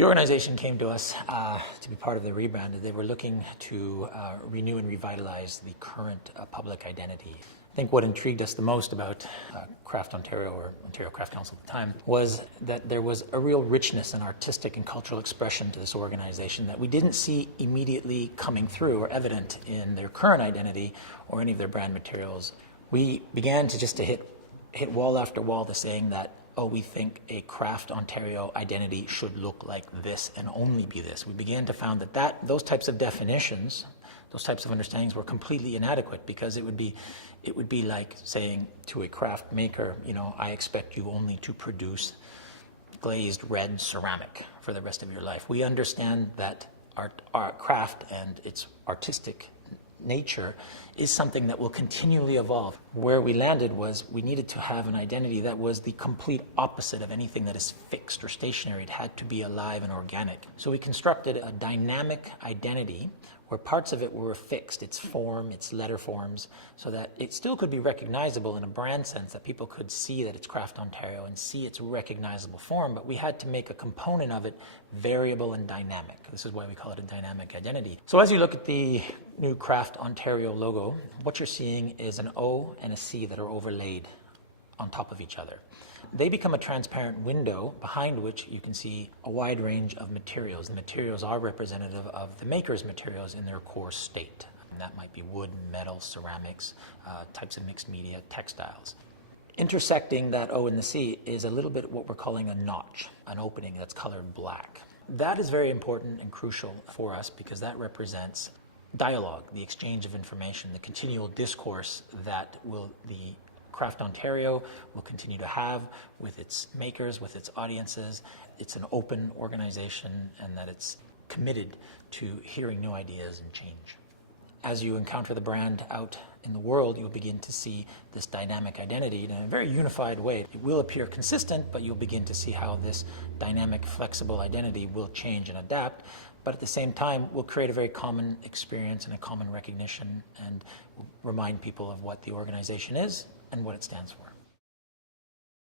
The organization came to us to be part of the rebrand. They were looking to renew and revitalize the current public identity. I think what intrigued us the most about Craft Ontario, or Ontario Craft Council at the time, was that there was a real richness in artistic and cultural expression to this organization that we didn't see immediately coming through or evident in their current identity or any of their brand materials. We began to hit wall after wall to saying that, oh, we think a Craft Ontario identity should look like this and only be this. We began to find that those types of definitions, those types of understandings were completely inadequate, because it would be like saying to a craft maker, you know, I expect you only to produce glazed red ceramic for the rest of your life. We understand that our craft and its artistic nature is something that will continually evolve. Where we landed was we needed to have an identity that was the complete opposite of anything that is fixed or stationary. It had to be alive and organic. So we constructed a dynamic identity where parts of it were fixed, its form, its letter forms, so that it still could be recognizable in a brand sense, that people could see that it's Craft Ontario and see its recognizable form, but we had to make a component of it variable and dynamic. This is why we call it a dynamic identity. So as you look at the new Craft Ontario logo, what you're seeing is an O and a C that are overlaid on top of each other. They become a transparent window behind which you can see a wide range of materials. The materials are representative of the maker's materials in their core state. And that might be wood, metal, ceramics, types of mixed media, textiles. Intersecting that O and the C is a little bit what we're calling a notch, an opening that's colored black. That is very important and crucial for us, because that represents dialogue, the exchange of information, the continual discourse that the Craft Ontario will continue to have with its makers, with its audiences. It's an open organization, and that it's committed to hearing new ideas and change. As you encounter the brand out in the world, you'll begin to see this dynamic identity in a very unified way. It will appear consistent, but you'll begin to see how this dynamic, flexible identity will change and adapt, but at the same time will create a very common experience and a common recognition, and will remind people of what the organization is and what it stands for.